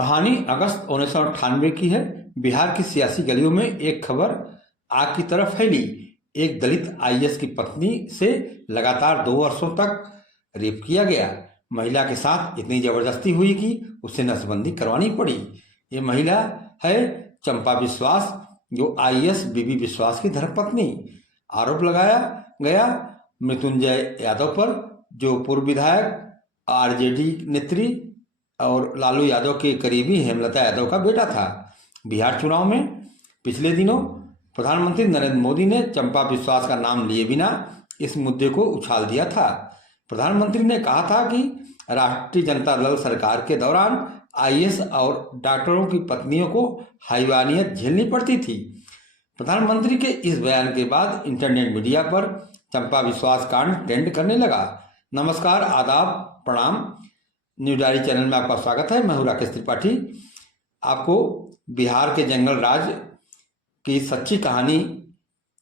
कहानी अगस्त 1998 की है। बिहार की सियासी गलियों में एक खबर आग की तरह फैली। एक दलित आईएएस की पत्नी से लगातार 2 वर्षों तक रेप किया गया। महिला के साथ इतनी जबरदस्ती हुई कि उसे नसबंदी करवानी पड़ी। ये महिला है चंपा विश्वास, जो आईएएस बीबी विश्वास की धर्मपत्नी। आरोप लगाया गया मृत्युंजय यादव पर, जो पूर्व विधायक, आरजेडी नेत्री और लालू यादव के करीबी हेमलता यादव का बेटा था। बिहार चुनाव में पिछले दिनों प्रधानमंत्री नरेंद्र मोदी ने चंपा विश्वास का नाम लिए बिना इस मुद्दे को उछाल दिया था। प्रधानमंत्री ने कहा था कि राष्ट्रीय जनता दल सरकार के दौरान आईएएस और डॉक्टरों की पत्नियों को हैवानियत झेलनी पड़ती थी। प्रधानमंत्री के इस बयान के बाद इंटरनेट मीडिया पर चंपा विश्वास कांड ट्रेंड करने लगा। नमस्कार, आदाब, प्रणाम। न्यूज डायरी चैनल में आपका स्वागत है। मैं हूं राकेश त्रिपाठी। आपको बिहार के जंगल राज की सच्ची कहानी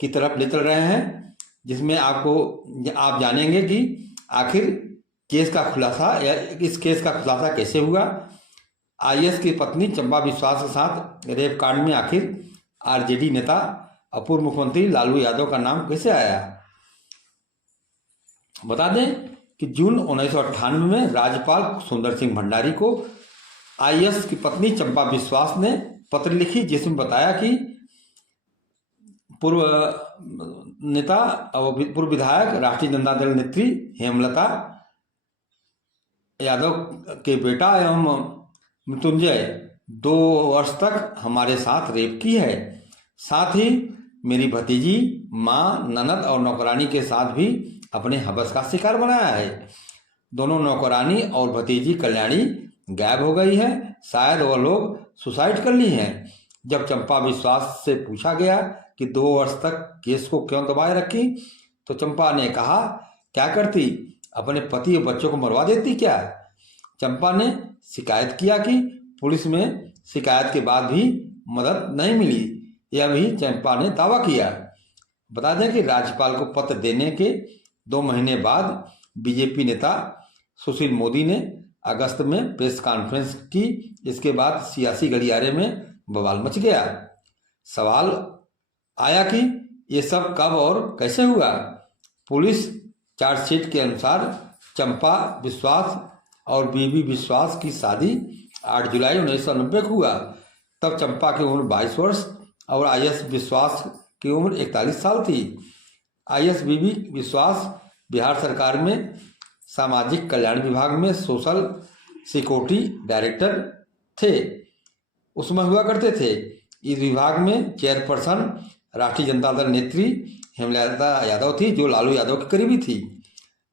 की तरफ ले चल रहे हैं, जिसमें आप जानेंगे कि आखिर केस का खुलासा या इस केस का खुलासा कैसे हुआ। आईएएस की पत्नी चंपा विश्वास के साथ रेप कांड में आखिर आरजेडी नेता और पूर्व मुख्यमंत्री लालू यादव का नाम कैसे आया। बता दें कि जून 1998 में राज्यपाल सुंदर सिंह भंडारी को आईएएस की पत्नी चंपा विश्वास ने पत्र लिखी, जिसमें बताया कि पूर्व नेता और पूर्व विधायक राष्ट्रीय जनता दल नेत्री हेमलता यादव के बेटा एवं मृत्युंजय 2 वर्ष तक हमारे साथ रेप की है। साथ ही मेरी भतीजी, माँ, ननद और नौकरानी के साथ भी अपने हवस का शिकार बनाया है। दोनों नौकरानी और भतीजी कल्याणी गायब हो गई है। शायद वह लोग सुसाइड कर ली हैं। जब चंपा विश्वास से पूछा गया कि 2 वर्ष तक केस को क्यों दबाए रखी, तो चंपा ने कहा, क्या करती, अपने पति और बच्चों को मरवा देती क्या। चंपा ने शिकायत किया कि पुलिस में शिकायत के बाद भी मदद नहीं मिली। यह भी चंपा ने दावा किया। बता दें कि राज्यपाल को पत्र देने के 2 महीने बाद बीजेपी नेता सुशील मोदी ने अगस्त में प्रेस कॉन्फ्रेंस की। इसके बाद सियासी गलियारे में बवाल मच गया। सवाल आया कि ये सब कब और कैसे हुआ। पुलिस चार्जशीट के अनुसार चंपा विश्वास और बीबी विश्वास की शादी 8 जुलाई 1990 को हुआ। तब चंपा की उम्र 22 वर्ष और आईएएस विश्वास की उम्र 41 साल थी। आईएएस बीबी विश्वास बिहार सरकार में सामाजिक कल्याण विभाग में सोशल सिक्योरिटी डायरेक्टर थे, उसमें हुआ करते थे। इस विभाग में चेयरपर्सन राष्ट्रीय जनता दल नेत्री हेमलता यादव थी, जो लालू यादव की करीबी थी।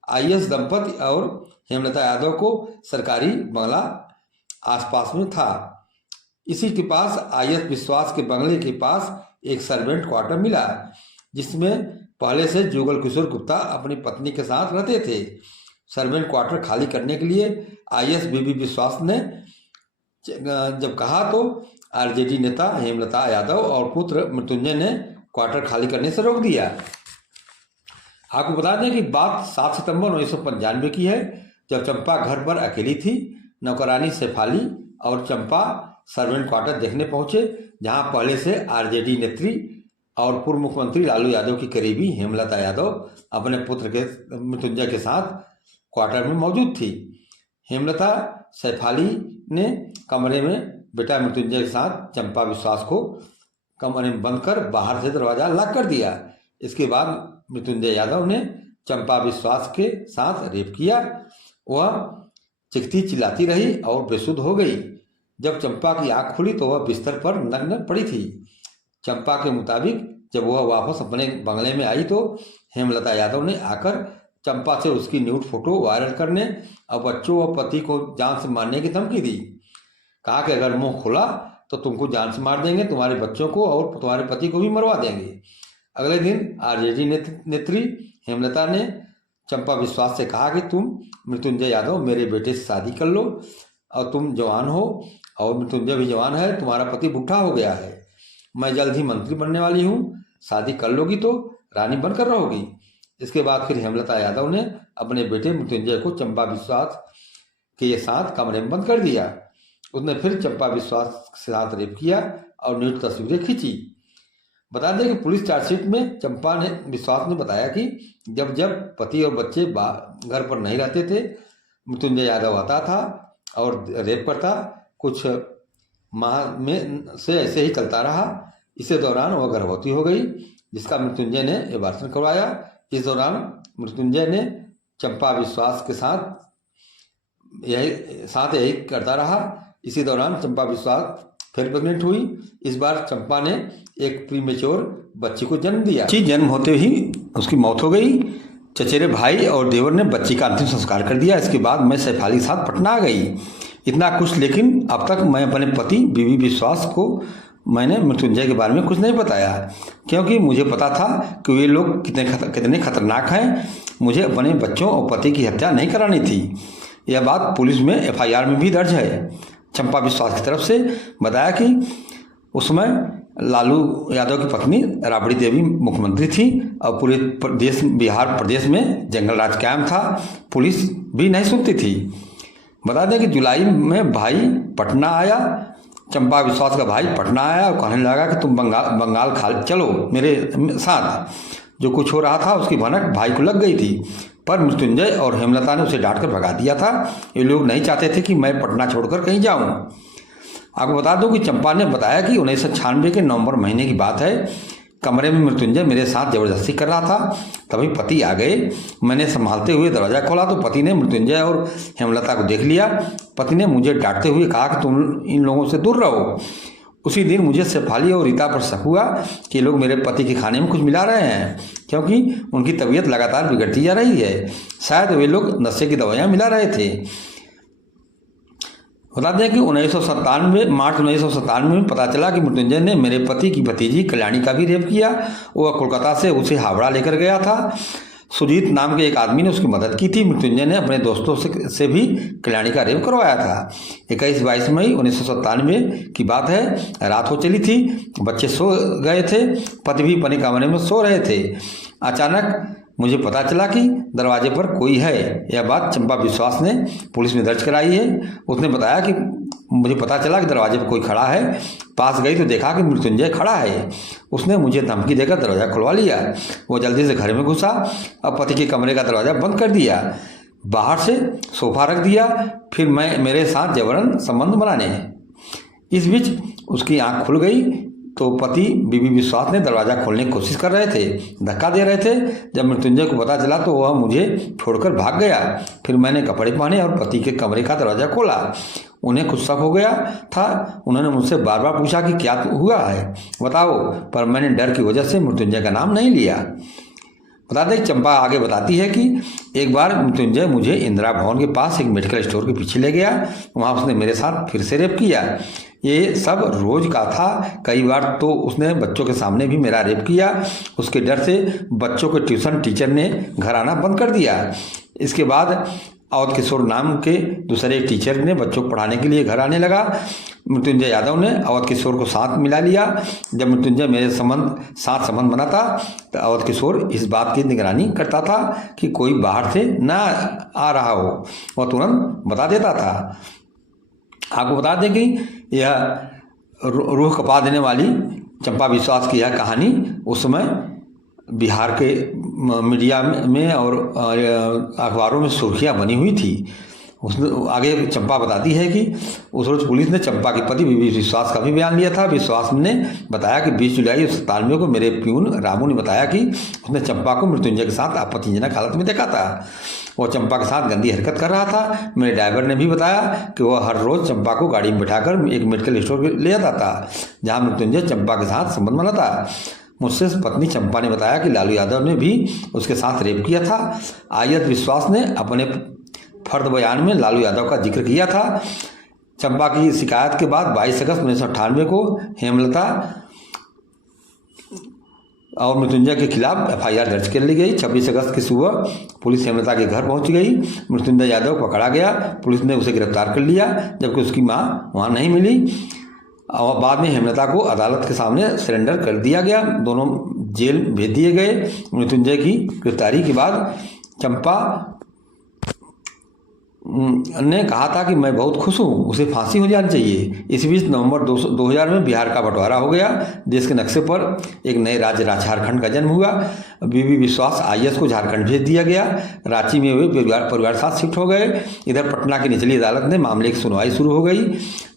आईएएस दंपति और हेमलता यादव को सरकारी बंगला आसपास में था। इसी के पास आईएएस विश्वास के बंगले के पास एक सर्वेंट क्वार्टर मिला, जिसमें पहले से जुगल किशोर गुप्ता अपनी पत्नी के साथ रहते थे। सर्वेंट क्वार्टर खाली करने के लिए आईएएस बीबी विश्वास ने जब कहा, तो आरजेडी नेता हेमलता यादव और पुत्र मृत्युंजय ने क्वार्टर खाली करने से रोक दिया। आपको बता दें कि बात 7 सितंबर 1995 की है, जब चंपा घर पर अकेली थी। नौकरानी शेफाली और चंपा सर्वेंट क्वार्टर देखने पहुंचे, जहां पहले से आरजेडी नेत्री और पूर्व मुख्यमंत्री लालू यादव की करीबी हेमलता यादव अपने पुत्र के मृत्युंजय के साथ क्वार्टर में मौजूद थी। हेमलता शेफाली ने कमरे में बेटा मृत्युंजय के साथ चंपा विश्वास को कमरे में बंद कर बाहर से दरवाजा लॉक कर दिया। इसके बाद मृत्युंजय यादव ने चंपा विश्वास के साथ रेप किया। वह चिखती चिल्लाती रही और बेसुध हो गई। जब चंपा की आंख खुली तो वह बिस्तर पर नग्न पड़ी थी। चंपा के मुताबिक जब वह वापस अपने बंगले में आई तो हेमलता यादव ने आकर चंपा से उसकी न्यूड फोटो वायरल करने और बच्चों व पति को जान से मारने की धमकी दी। कहा कि अगर मुंह खुला तो तुमको जान से मार देंगे, तुम्हारे बच्चों को और तुम्हारे पति को भी मरवा देंगे। अगले दिन आरजेडी नेत्री हेमलता ने चंपा विश्वास से कहा कि तुम मृत्युंजय यादव मेरे बेटे से शादी कर लो, और तुम जवान हो और मृत्युंजय भी जवान है, तुम्हारा पति बूढ़ा हो गया है, मैं जल्द ही मंत्री बनने वाली हूँ, शादी कर लोगी तो रानी बनकर रहोगी। इसके बाद फिर हेमलता यादव ने अपने बेटे मृत्युंजय को चंपा विश्वास के साथ कमरे में बंद कर दिया उसने फिर चंपा विश्वास के साथ रेप किया और न्यूड तस्वीरें खींची। बता दें कि पुलिस चार्जशीट में चंपा ने विश्वास ने बताया कि जब जब पति और बच्चे घर पर नहीं रहते थे, मृत्युंजय यादव आता था और रेप करता। कुछ माह में से ऐसे ही चलता रहा। इसी दौरान वह गर्भवती हो गई, जिसका मृत्युंजय ने एबार्शन करवाया। इस दौरान मृत्युंजय ने चंपा विश्वास के साथ यही करता रहा। इसी दौरान चंपा विश्वास फिर प्रेग्नेंट हुई। इस बार चंपा ने एक प्रीमेच्योर बच्ची को जन्म दिया। बच्ची जन्म होते ही उसकी मौत हो गई। चचेरे भाई और देवर ने बच्ची का अंतिम संस्कार कर दिया। इसके बाद मैं सैफाली के साथ पटना आ गई। इतना कुछ, लेकिन अब तक मैं अपने पति बीवी विश्वास को मैंने मृत्युंजय के बारे में कुछ नहीं बताया, क्योंकि मुझे पता था कि वे लोग कितने खतरनाक हैं। मुझे अपने बच्चों और पति की हत्या नहीं करानी थी। यह बात पुलिस में FIR में भी दर्ज है। चंपा विश्वास की तरफ से बताया कि उस समय लालू यादव की पत्नी राबड़ी देवी मुख्यमंत्री थी और पूरे बिहार प्रदेश में जंगल राज कायम था। पुलिस भी नहीं सुनती थी। बता दें कि जुलाई में भाई पटना आया। चंपा विश्वास का भाई पटना आया और कहने लगा कि तुम बंगाल खा चलो मेरे साथ। जो कुछ हो रहा था उसकी भनक भाई को लग गई थी, पर मृत्युंजय और हेमलता ने उसे डांट कर भगा दिया था। ये लोग नहीं चाहते थे कि मैं पटना छोड़कर कहीं जाऊं। आपको बता दूं कि चंपा ने बताया कि 1996 के नवंबर महीने की बात है। कमरे में मृत्युंजय मेरे साथ जबरदस्ती कर रहा था। तभी पति आ गए। मैंने संभालते हुए दरवाजा खोला तो पति ने मृत्युंजय और हेमलता को देख लिया। पति ने मुझे डांटते हुए कहा कि तुम इन लोगों से दूर रहो। उसी दिन मुझे शेफाली और रीता पर शक हुआ कि लोग मेरे पति के खाने में कुछ मिला रहे हैं, क्योंकि उनकी तबीयत लगातार बिगड़ती जा रही है। शायद वे लोग नशे की दवाइयाँ मिला रहे थे। बता दें कि मार्च 1997 में पता चला कि मृत्युंजय ने मेरे पति की भतीजी कल्याणी का भी रेप किया। वह कोलकाता से उसे हावड़ा लेकर गया था। सुजीत नाम के एक आदमी ने उसकी मदद की थी। मृत्युंजय ने अपने दोस्तों से भी कल्याणी का रेप करवाया था। 21-22 मई 1997 की बात है। रात हो चली थी, बच्चे सो गए थे, पति भी अपने कमरे में सो रहे थे। अचानक मुझे पता चला कि दरवाजे पर कोई है। यह बात चंपा विश्वास ने पुलिस में दर्ज कराई है। उसने बताया कि मुझे पता चला कि दरवाजे पर कोई खड़ा है। पास गई तो देखा कि मृत्युंजय खड़ा है। उसने मुझे धमकी देकर दरवाज़ा खुलवा लिया। वो जल्दी से घर में घुसा और पति के कमरे का दरवाज़ा बंद कर दिया। बाहर से सोफा रख दिया, फिर मेरे साथ जबरन संबंध बनाने। इस बीच उसकी आंख खुल गई तो पति बीवी विश्वास ने दरवाज़ा खोलने की कोशिश कर रहे थे, धक्का दे रहे थे। जब मृत्युंजय को पता चला तो वह मुझे छोड़कर भाग गया। फिर मैंने कपड़े पहने और पति के कमरे का दरवाज़ा खोला। उन्हें कुछ शक हो गया था। उन्होंने मुझसे बार बार पूछा कि क्या हुआ है, बताओ, पर मैंने डर की वजह से मृत्युंजय का नाम नहीं लिया। बता दें चंपा आगे बताती है कि एक बार मृत्युंजय मुझे इंदिरा भवन के पास एक मेडिकल स्टोर के पीछे ले गया। वहाँ उसने मेरे साथ फिर से रेप किया। ये सब रोज का था। कई बार तो उसने बच्चों के सामने भी मेरा रेप किया। उसके डर से बच्चों के ट्यूशन टीचर ने घर आना बंद कर दिया। इसके बाद अवध किशोर नाम के दूसरे टीचर ने बच्चों को पढ़ाने के लिए घर आने लगा। मृत्युंजय यादव ने अवध किशोर को साथ मिला लिया। जब मृत्युंजय मेरे साथ संबंध बना था तो अवध किशोर इस बात की निगरानी करता था कि कोई बाहर से ना आ रहा हो। वह तुरंत बता देता था। आपको बता दें कि यह रूह कपा देने वाली चंपा विश्वास की यह कहानी उस समय बिहार के मीडिया में और अखबारों में सुर्खियां बनी हुई थी। उसने आगे चंपा बताती है कि उस रोज पुलिस ने चंपा के पति विश्वास का भी बयान लिया था। विश्वास ने बताया कि 20 जुलाई 1997 को मेरे प्यून रामू ने बताया कि उसने चंपा को मृत्युंजय के साथ आपत्तिजनक हालत में देखा था। वो चंपा के साथ गंदी हरकत कर रहा था। मेरे ड्राइवर ने भी बताया कि वह हर रोज चंपा को गाड़ी में बिठाकर एक मेडिकल स्टोर ले जाता था, जहाँ मृत्युंजय चंपा के साथ संबंध बना था। मुझसे पत्नी चंपा ने बताया कि लालू यादव ने भी उसके साथ रेप किया था। आयत विश्वास ने अपने फर्द बयान में लालू यादव का जिक्र किया था। चंपा की शिकायत के बाद 22 अगस्त 1998 को हेमलता और मृत्युंजय के खिलाफ FIR दर्ज कर ली गई। 26 अगस्त की सुबह पुलिस हेमलता के घर पहुंच गई। मृत्युंजय यादव पकड़ा गया। पुलिस ने उसे गिरफ्तार कर लिया, जबकि उसकी मां वहां नहीं मिली। और बाद में हेमलता को अदालत के सामने सरेंडर कर दिया गया। दोनों जेल भेज दिए गए। मृत्युंजय की गिरफ्तारी के बाद चंपा ने कहा था कि मैं बहुत खुश हूँ, उसे फांसी हो जानी चाहिए। इस बीच नवंबर 2000 में बिहार का बंटवारा हो गया। देश के नक्शे पर एक नए राज्य झारखंड का जन्म हुआ। बीबी विश्वास IAS को झारखंड भेज दिया गया। रांची में वे परिवार साथ शिफ्ट हो गए। इधर पटना की निचली अदालत ने मामले की सुनवाई शुरू हो गई।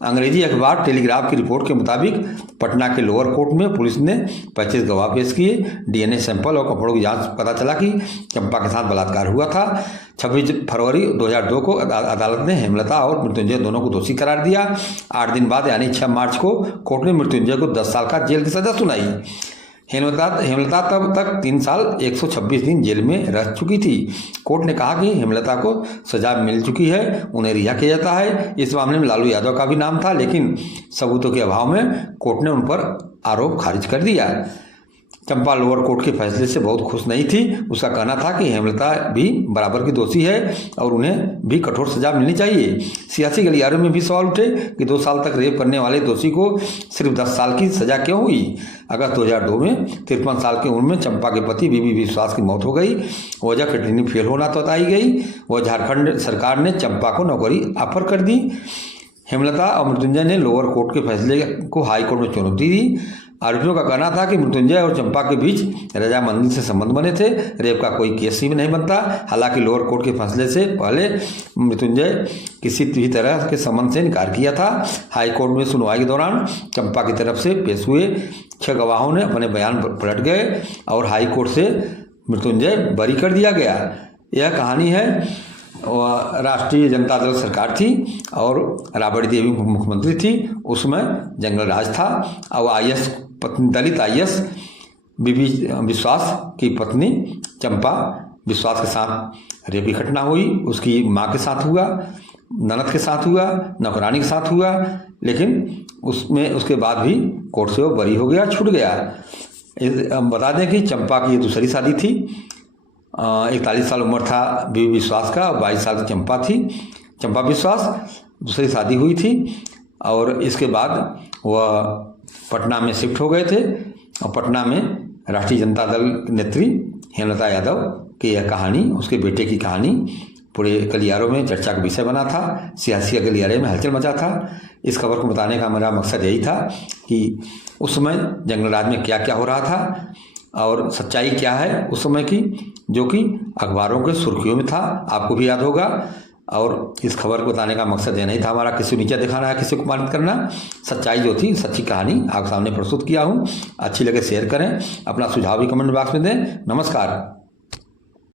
अंग्रेजी अखबार टेलीग्राफ की रिपोर्ट के मुताबिक पटना के लोअर कोर्ट में पुलिस ने 25 गवाह पेश किए। DNA सैंपल और कपड़ों की जांच पता चला कि चंपा के साथ बलात्कार हुआ था। 26 फरवरी 2002 को अदालत ने हेमलता और मृत्युंजय दोनों को दोषी करार दिया। 8 दिन बाद यानी 6 मार्च को कोर्ट ने मृत्युंजय को 10 साल का जेल की सजा सुनाई। हेमलता तब तक 3 साल 126 दिन जेल में रह चुकी थी। कोर्ट ने कहा कि हेमलता को सजा मिल चुकी है, उन्हें रिहा किया जाता है। इस मामले में लालू यादव का भी नाम था, लेकिन सबूतों के अभाव में कोर्ट ने उन पर आरोप खारिज कर दिया। चंपा लोअर कोर्ट के फैसले से बहुत खुश नहीं थी। उसका कहना था कि हेमलता भी बराबर की दोषी है और उन्हें भी कठोर सजा मिलनी चाहिए। सियासी गलियारों में भी सवाल उठे कि 2 साल तक रेप करने वाले दोषी को सिर्फ 10 साल की सजा क्यों हुई। अगस्त 2002 में 53 साल की उम्र में चंपा के पति बीबी विश्वास की मौत हो गई। वजह किडनी फेल होना बताई गई। वह झारखंड सरकार ने चंपा को नौकरी ऑफर कर दी। हेमलता और मृत्युंजय ने लोअर कोर्ट के फैसले को हाई कोर्ट में चुनौती दी। आरोपियों का कहना था कि मृत्युंजय और चंपा के बीच रजामंदी से संबंध बने थे। रेप का कोई केस ही नहीं बनता। हालांकि लोअर कोर्ट के फैसले से पहले मृत्युंजय किसी भी तरह के संबंध से इनकार किया था। हाई कोर्ट में सुनवाई के दौरान चंपा की तरफ से पेश हुए 6 गवाहों ने अपने बयान पलट गए और हाई कोर्ट से मृत्युंजय बरी कर दिया गया। यह कहानी है। राष्ट्रीय जनता दल सरकार थी और राबड़ी देवी मुख्यमंत्री थी। उसमें जंगल राज था और IAS दलित IAS बीबी विश्वास की पत्नी चंपा विश्वास के साथ रेप की घटना हुई। उसकी माँ के साथ हुआ, ननद के साथ हुआ, नौकरानी के साथ हुआ, लेकिन उसके बाद भी कोर्ट से वो बरी हो गया, छूट गया। बता दें कि चंपा की ये दूसरी शादी थी। 41 साल उम्र था बीबी विश्वास का और 22 साल की चंपा थी। चंपा विश्वास दूसरी शादी हुई थी और इसके बाद वह पटना में शिफ्ट हो गए थे और पटना में राष्ट्रीय जनता दल नेत्री हेमलता यादव की यह कहानी, उसके बेटे की कहानी पूरे गलियारों में चर्चा का विषय बना था। सियासी गलियारे में हलचल मचा था। इस खबर को बताने का मेरा मकसद यही था कि उस समय जंगल राज में क्या क्या हो रहा था और सच्चाई क्या है उस समय की, जो कि अखबारों के सुर्खियों में था। आपको भी याद होगा। और इस खबर को बताने का मकसद यह नहीं था हमारा किसी को नीचा दिखाना है, किसी को मानित करना। सच्चाई जो थी, सच्ची कहानी आपके सामने प्रस्तुत किया हूँ। अच्छी लगे शेयर करें, अपना सुझाव भी कमेंट बॉक्स में दें। नमस्कार।